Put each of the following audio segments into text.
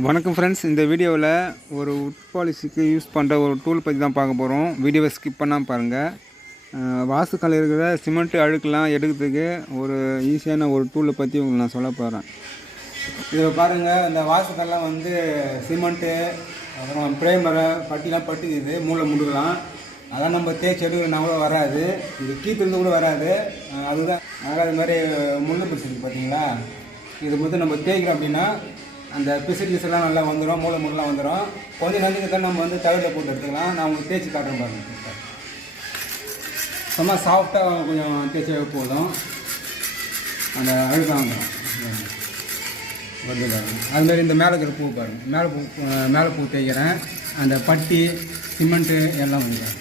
வணக்கம் ஃப்ரெண்ட்ஸ், இந்த வீடியோவில் ஒரு உட் பாலிஷுக்கு யூஸ் பண்ணுற ஒரு டூல் பற்றி தான் பார்க்க போகிறோம். வீடியோவை ஸ்கிப் பண்ணாமல் பாருங்கள். வாசுக்கால் இருக்கிற சிமெண்ட்டு அழுக்கெலாம் எடுக்கிறதுக்கு ஒரு ஈஸியான ஒரு டூலை பற்றி உங்களுக்கு நான் சொல்ல போகிறேன். இதில் பாருங்கள், இந்த வாசுக்கல்லாம் வந்து சிமெண்ட்டு அப்புறம் ப்ரைமரை பட்டிலாம் பட்டுக்குது, மூளை முடுக்கலாம். அதான் நம்ம தேய்ச்சி எடுக்கிறனா கூட வராது, இது கீத்துலேருந்து கூட வராது. அதுதான் அதனால் அது மாதிரி முள்ளு பிடிச்சிருக்கு பார்த்தீங்களா. இது மட்டும் நம்ம தேய்க்கிறோம் அப்படின்னா அந்த பிசுலாம் நல்லா வந்துடும், மூளை முள்ளெலாம் வந்துடும். கொஞ்சம் நேரத்துக்கு தான் நம்ம வந்து தவிரில் போட்டு எடுத்துக்கலாம். நான் உங்களுக்கு தேய்ச்சி காட்டுறேன் பாருங்கள். சும்மா சாஃப்டாக கொஞ்சம் தேய்ச்சி போதும், அந்த அழுக்காக வந்துடும். வந்து பாருங்கள், அதுமாரி இந்த மேலே இருக்கிற பூ பாருங்கள், மேலே பூ தேய்க்கிறேன். அந்த பட்டி சிமெண்ட்டு எல்லாம் வந்துடும்.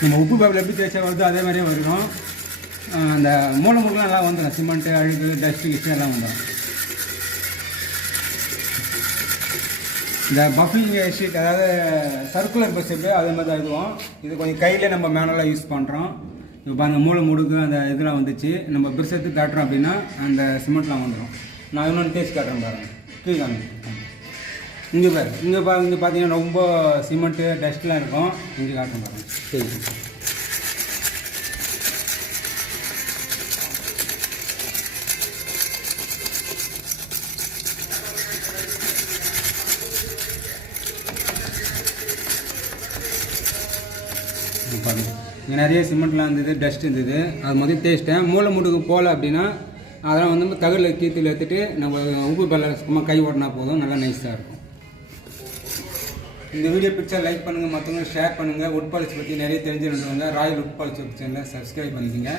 நம்ம உப்பு பேப்பில் எப்படி தேய்ச்சா வருதோ அதே மாதிரியே வரும். அந்த மூளை முள்ளெலாம் நல்லா வந்துடும், சிமெண்ட்டு அழுக்கு டஸ்ட்டு கிஸ்ட்டு எல்லாம் வந்துடும். இந்த பஃபிங் ஷீட், அதாவது சர்க்குலர் பஸ் எப்படி அதே மாதிரி தான் இதுவும். இது கொஞ்சம் கையில் நம்ம மேனலாக யூஸ் பண்ணுறோம். இப்போ பாருங்கள், மூளை முடுக்கு அந்த இதெல்லாம் வந்துச்சு. நம்ம பிரிஸ் எடுத்து காட்டுறோம் அப்படின்னா அந்த சிமெண்ட்லாம் வந்துடும். நான் இன்னொன்று தேய்ச்சி காட்டுறேன் பாருங்கள். கீழே இங்கே இங்கே பார்த்தீங்கன்னா ரொம்ப சிமெண்ட்டு டஸ்ட்லாம் இருக்கும். இங்கே காட்டுறேன் பாருங்கள். சரி, பாருங்கள், இங்கே நிறைய சிமெண்ட்லாம் இருந்தது, டஸ்ட் இருந்தது. அது மாதிரி தேய்ச்சிட்டேன். மூளை முடுக்கு போகல அப்படின்னா அதெல்லாம் வந்து தகவலில் கீத்தில் எடுத்துகிட்டு நம்ம உப்பு பல்ல சும்மா கை ஓட்டினா போதும், நல்லா நைஸாக இருக்கும். இந்த வீடியோ பிடிச்சா லைக் பண்ணுங்கள், மற்றவங்க ஷேர் பண்ணுங்கள். உட் பாலிஷ் பற்றி நிறைய தெரிஞ்சுருந்தவங்க ராயல் உட் பாலிஷ் சேனலை சப்ஸ்கிரைப் பண்ணிக்கோங்க.